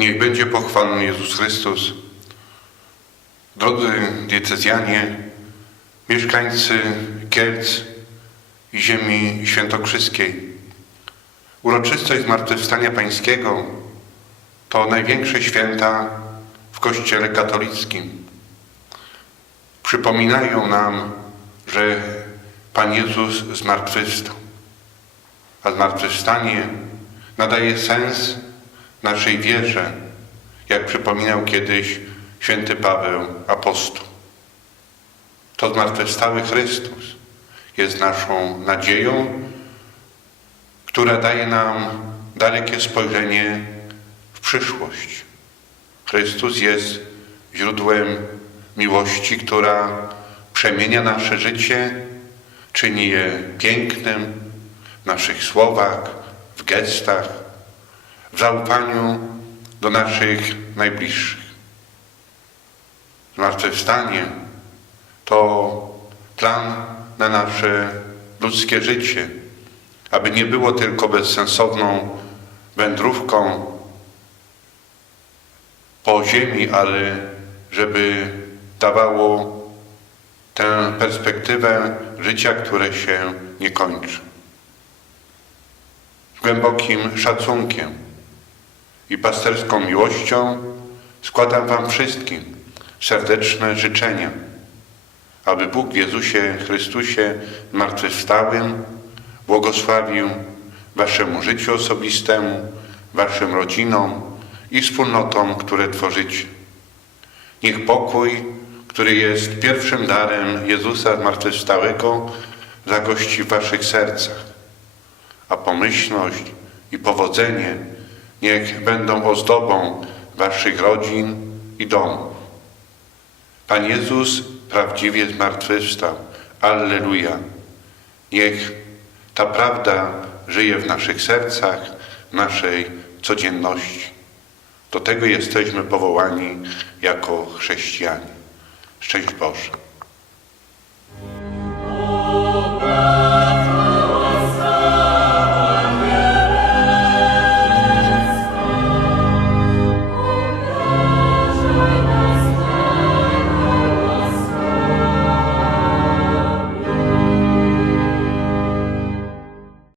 Niech będzie pochwalony Jezus Chrystus. Drodzy diecezjanie, mieszkańcy Kielc i ziemi świętokrzyskiej, uroczystość Zmartwychwstania Pańskiego to największe święta w Kościele katolickim. Przypominają nam, że Pan Jezus zmartwychwstał, a zmartwychwstanie nadaje sens naszej wierze, jak przypominał kiedyś święty Paweł apostoł. To zmartwychwstały Chrystus jest naszą nadzieją, która daje nam dalekie spojrzenie w przyszłość. Chrystus jest źródłem miłości, która przemienia nasze życie, czyni je pięknym w naszych słowach, w gestach, w zaufaniu do naszych najbliższych. Zmartwychwstanie to plan na nasze ludzkie życie, aby nie było tylko bezsensowną wędrówką po ziemi, ale żeby dawało tę perspektywę życia, które się nie kończy. Z głębokim szacunkiem i pasterską miłością składam Wam wszystkim serdeczne życzenia, aby Bóg w Jezusie Chrystusie zmartwychwstałym błogosławił Waszemu życiu osobistemu, Waszym rodzinom i wspólnotom, które tworzycie. Niech pokój, który jest pierwszym darem Jezusa zmartwychwstałego, zagości w Waszych sercach, a pomyślność i powodzenie niech będą ozdobą Waszych rodzin i domów. Pan Jezus prawdziwie zmartwychwstał. Alleluja. Niech ta prawda żyje w naszych sercach, w naszej codzienności. Do tego jesteśmy powołani jako chrześcijanie. Szczęść Boże.